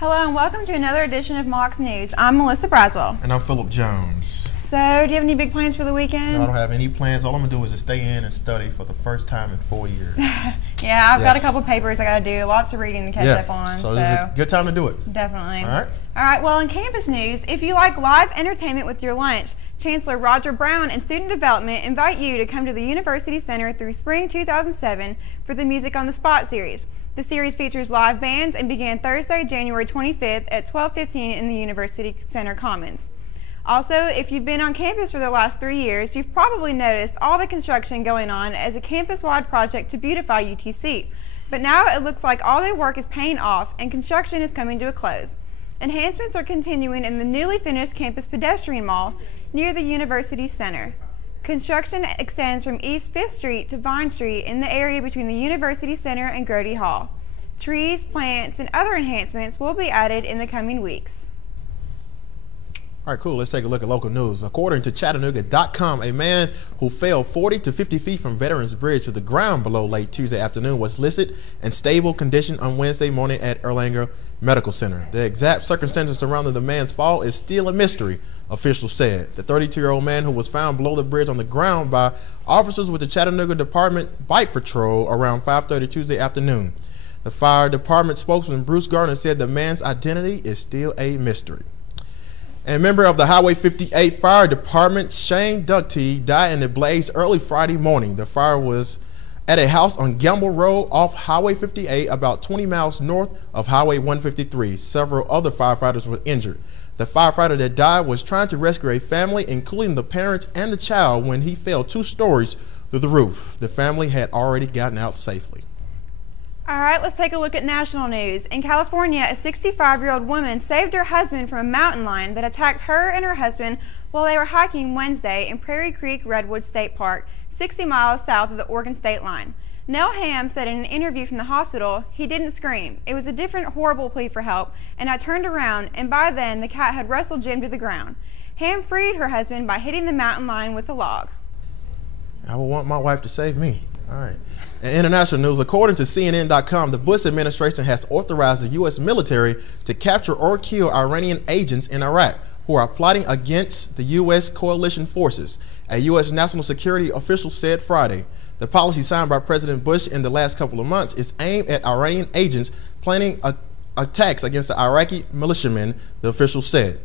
Hello and welcome to another edition of Mocs News. I'm Mellisa Braswell. And I'm Phillip Jones. So, do you have any big plans for the weekend? No, I don't have any plans. All I'm going to do is just stay in and study for the first time in 4 years. Yeah, I've got a couple papers I got to do. Lots of reading to catch up on. So this is a good time to do it. Definitely. All right, well, in campus news, if you like live entertainment with your lunch, Chancellor Roger Brown and Student Development invite you to come to the University Center through spring 2007 for the Music on the Spot series. The series features live bands and began Thursday, January 25th at 12:15 in the University Center Commons. Also, if you've been on campus for the last 3 years, you've probably noticed all the construction going on as a campus-wide project to beautify UTC. But now it looks like all their work is paying off and construction is coming to a close. Enhancements are continuing in the newly finished campus pedestrian mall near the University Center. Construction extends from East 5th Street to Vine Street in the area between the University Center and Grody Hall. Trees, plants, and other enhancements will be added in the coming weeks. All right, cool. Let's take a look at local news. According to Chattanooga.com, a man who fell 40 to 50 feet from Veterans Bridge to the ground below late Tuesday afternoon was listed in stable condition on Wednesday morning at Erlanger Medical Center. The exact circumstances surrounding the man's fall is still a mystery, officials said. The 32-year-old man who was found below the bridge on the ground by officers with the Chattanooga Department Bike Patrol around 5:30 Tuesday afternoon. The fire department spokesman Bruce Gardner said the man's identity is still a mystery. And a member of the Highway 58 Fire Department, Shane Ducty, died in a blaze early Friday morning. The fire was at a house on Gamble Road off Highway 58, about 20 miles north of Highway 153. Several other firefighters were injured. The firefighter that died was trying to rescue a family, including the parents and the child, when he fell 2 stories through the roof. The family had already gotten out safely. All right, let's take a look at national news. In California, a 65-year-old woman saved her husband from a mountain lion that attacked her and her husband while they were hiking Wednesday in Prairie Creek Redwood State Park, 60 miles south of the Oregon state line. Nell Ham said in an interview from the hospital, "He didn't scream. It was a different, horrible plea for help, and I turned around, and by then the cat had wrestled Jim to the ground." Ham freed her husband by hitting the mountain lion with a log. I would want my wife to save me. All right. In international news, according to CNN.com, the Bush administration has authorized the U.S. military to capture or kill Iranian agents in Iraq who are plotting against the U.S. coalition forces, a U.S. national security official said Friday. The policy signed by President Bush in the last couple of months is aimed at Iranian agents planning attacks against the Iraqi militiamen, the official said.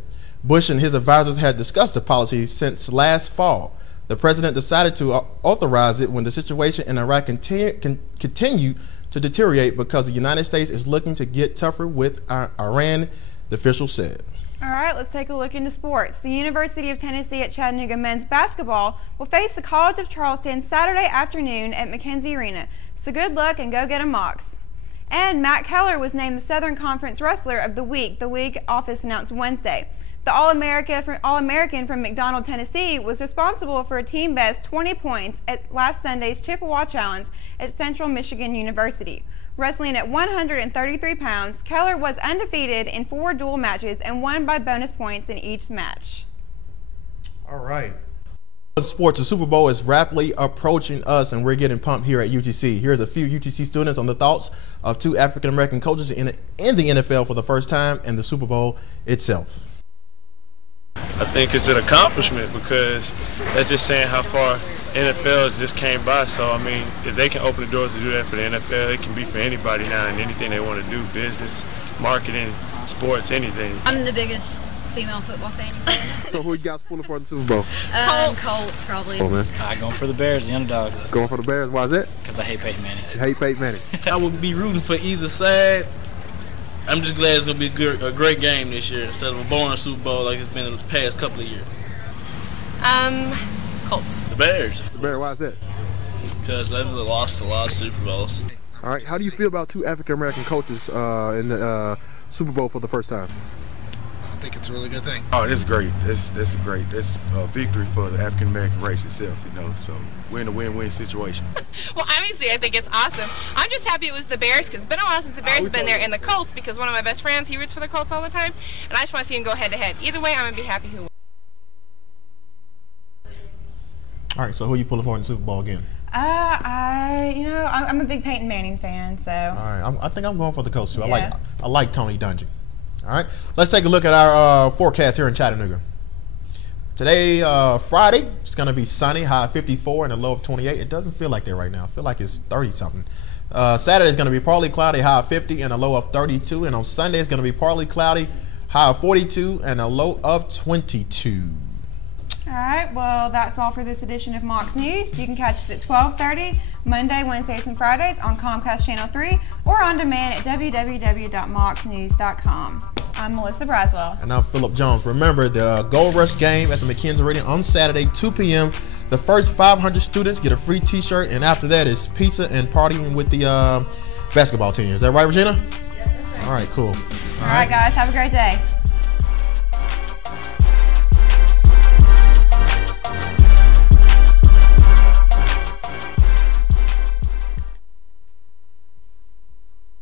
Bush and his advisors had discussed the policy since last fall. The president decided to authorize it when the situation in Iraq continued to deteriorate because the United States is looking to get tougher with Iran, the official said. All right, let's take a look into sports. The University of Tennessee at Chattanooga men's basketball will face the College of Charleston Saturday afternoon at McKenzie Arena. So good luck and go get 'em Mocs. And Matt Keller was named the Southern Conference Wrestler of the Week, the league office announced Wednesday. The All-American from McDonald, Tennessee, was responsible for a team best 20 points at last Sunday's Chippewa Challenge at Central Michigan University. Wrestling at 133 pounds, Keller was undefeated in 4 dual matches and won by bonus points in each match. All right. Sports, the Super Bowl is rapidly approaching us, and we're getting pumped here at UTC. Here's a few UTC students on the thoughts of 2 African-American coaches in the NFL for the first time and the Super Bowl itself. I think it's an accomplishment because that's just saying how far NFL just came by. So, I mean, if they can open the doors to do that for the NFL, it can be for anybody now and anything they want to do, business, marketing, sports, anything. I'm the biggest female football fan. So who you guys pulling for the Super Bowl? Colts, probably. Oh, man. Going for the Bears, the underdog. Going for the Bears. Why is that? Because I hate Peyton Manning. You hate Peyton Manning. I would be rooting for either side. I'm just glad it's going to be a great game this year instead of a boring Super Bowl like it's been in the past couple of years. Colts. The Bears. The Bears, why is that? Because they've lost a lot of Super Bowls. All right, how do you feel about 2 African-American coaches in the Super Bowl for the first time? I think it's a really good thing. Oh, this is great. This is great. This is a victory for the African-American race itself, you know, so we're in a win-win situation. Well, obviously, I think it's awesome. I'm just happy it was the Bears because it's been a while since the Bears have been there, and the Colts because one of my best friends, he roots for the Colts all the time, and I just want to see him go head-to-head. Either way, I'm going to be happy who wins. All right, so who are you pulling for in the Super Bowl again? I'm a big Peyton Manning fan, so. All right, I think I'm going for the Colts too. Yeah. I like Tony Dungy. All right, let's take a look at our forecast here in Chattanooga. Today, Friday, it's going to be sunny, high of 54 and a low of 28. It doesn't feel like that right now. I feel like it's 30-something. Saturday is going to be partly cloudy, high of 50 and a low of 32. And on Sunday, it's going to be partly cloudy, high of 42 and a low of 22. All right, well, that's all for this edition of Mocs News. You can catch us at 12:30 Monday, Wednesdays, and Fridays on Comcast Channel 3 or on demand at www.mocsnews.com. I'm Mellisa Braswell. And I'm Phillip Jones. Remember, the Gold Rush game at the McKenzie Arena on Saturday, 2 p.m. The first 500 students get a free T-shirt, and after that is pizza and partying with the basketball team. Is that right, Regina? Yes, that's right. All right, cool. All right, guys, have a great day.